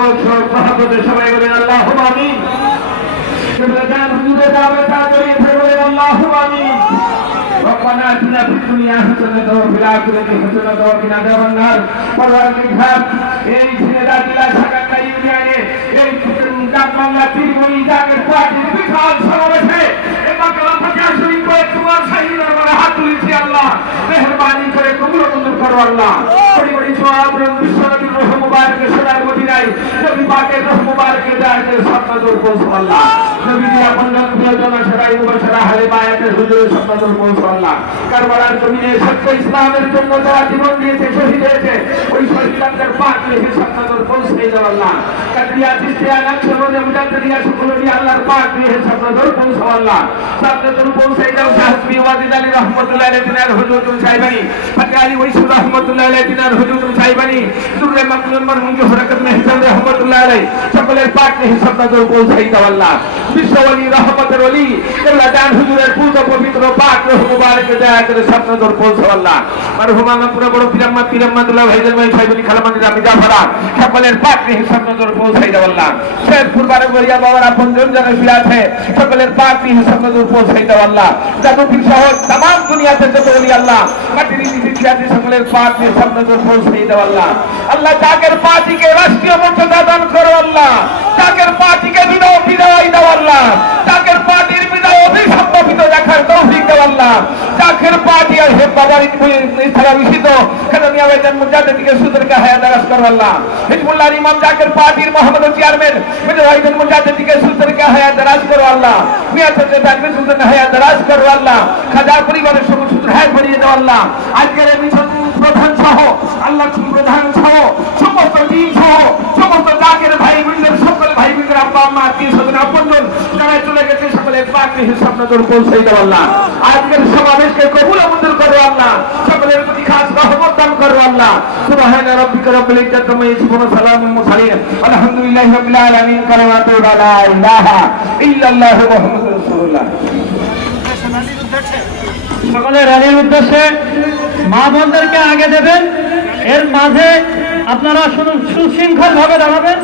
দরুদ শরীফ মহব্বতে সবাই বলেন আল্লাহুম্মা আমিন। কিবলা জান হুজুরের দাওয়াত আজরি বলেন আল্লাহুম্মা আমিন। ربنا آتنا في الدنيا حسنة وفي الآخرة حسنة وقنا عذاب النار পরবর্তীকাল এই ছেলেরা জেলা ঢাকা ইউনিয়নে এই বাংলা ত্রিপুরি জাগের পার্টির বিশাল সমাবেশে এবাকালা ফাতিহা শরীফ পড়ে তোমার শাহী দরবারে হাত তুলেছি আল্লাহ মেহেরবানি করে কবুল মঞ্জুর করো আল্লাহ। বড়ি বড়ি সওয়াব বিশ্বনবীর রূহ মুবারকের সদার মদিনায় নবী পাকের রূহ মুবারকের দাঁড়ে সাতদুর পৌঁছ আল্লাহ। নবী আপন প্রিয়জন সবাই মুবাশশারা হালে বায়াতের হুজুরের সাতদুর পৌঁছ আল্লাহ। কারবালার জমিনে সত্য ইসলামের জন্য যারা জীবন দিয়েছে শহীদ হয়েছে ওই শহীদদের পাক রেখে সাতদুর পৌঁছে দাও আল্লাহ। কাদিয়া চিশতিয়া নাকশবন্দি মুজাদ্দিদিয়া সকলই আল্লাহর পাক রেখে সাতদুর পৌঁছ আল্লাহ। সাতদুর পৌঁছে দাও শাহবি ওয়াজিদ আলী রহমাতুল্লাহ আলাইহি তিনার হুজুর সাহেবানি ফাতে আলী ওয়াইসুর রহমাতুল্লাহ আলাইহি তিনার হুজুর সাহেবানি দুরে মাকলুম মারহুম হযরত মেহজান রহমাতুল্লাহ আলাইহি সকলের পাক রেখে সাতদুর পৌঁছে দাও আল্লাহ। বিশ্ব ওলি রহমতের ওলি কেবলা জান হুজুরের পূজা পবিত্র পাক রূহ মুবারকে দয়া করে সাতদুর পৌঁছে আল্লাহ। মারহুমা পুরো বড় পিরাম্মাতুল্লাহ ভাইজান ভাই সাহেবানি খালামানি রামি জাফরা সকলের পাক রেখে সাতদুর পৌঁছে দাও আল্লাহ। শেরপুর বারে বরিয়া বাবার আপনজন যারা শুয়ে আছে সকলের পাক রেখে সাতদুর পৌঁছে দাও আল্লাহ। জাদুপীর সহ तमाम দুনিয়াতে যত ওলি আল্লাহ মাটির নিচে ছিয়াতে সকলের পাক রেখে সাতদুর পৌঁছে দাও আল্লাহ। আল্লাহ জাকের পার্টিকে রাষ্ট্রীয় মর্যাদা দান করো আল্লাহ। জাকের পার্টিকে বিদায় দাও আল্লাহ। জাকের পার্টির বিদায় অভিসম্পাদিত দেখার তৌফিক দাও আল্লাহ। জাকের পার্টি আর হে বাবার ইসলাম বিশিত খানামিয়া ভাইজান মুজাদ্দিদকে সুদরকে হায়াত দারাজ করো আল্লাহ। হিজবুল্লাহ ইমাম জাকের পার্টির মোহাম্মদ চেয়ারম্যান মেজর ভাইজান মুজাদ্দিদকে সুদরকে হায়াত দারাজ করো আল্লাহ। মিয়া থেকে জানবেন সুদরকে হায়াত দারাজ করো আল্লাহ। খাজা পরিবারের সকল সুদর হায়াত ভরিয়ে দাও আল্লাহ। আজকের এই মিশন প্রধান সহ আল্লাহ প্রধান সহ সমস্ত টিম সহ সমস্ত জাকের ভাই বোনদের সকল ভাই বোনদের আব্বা আম্মা আত্মীয় স্বজন আপনজন যারা চলে গেছে সকলের পাক রেখে সাতদুর পৌঁছে দাও আল্লাহ। আজকের সমাবেশকে কবুল মঞ্জুর করো আল্লাহ। সকলের প্রতি খাস রহমত দান করো আল্লাহ। সুবহানা রাব্বিকা রাব্বিল ইজ্জাতি আম্মা ইয়াসিফুন ওয়া সালামুন মুরসালিন আলহামদুলিল্লাহি রাব্বিল আলামিন কালিমাতু লা ইলাহা ইল্লাল্লাহু মুহাম্মাদুর রাসূলুল্লাহ। সকলের র্যালির উদ্দেশ্যে মা বোনদেরকে আগে দেবেন, এর মাঝে আপনারা সুশৃঙ্খল ভাবে দাঁড়াবেন।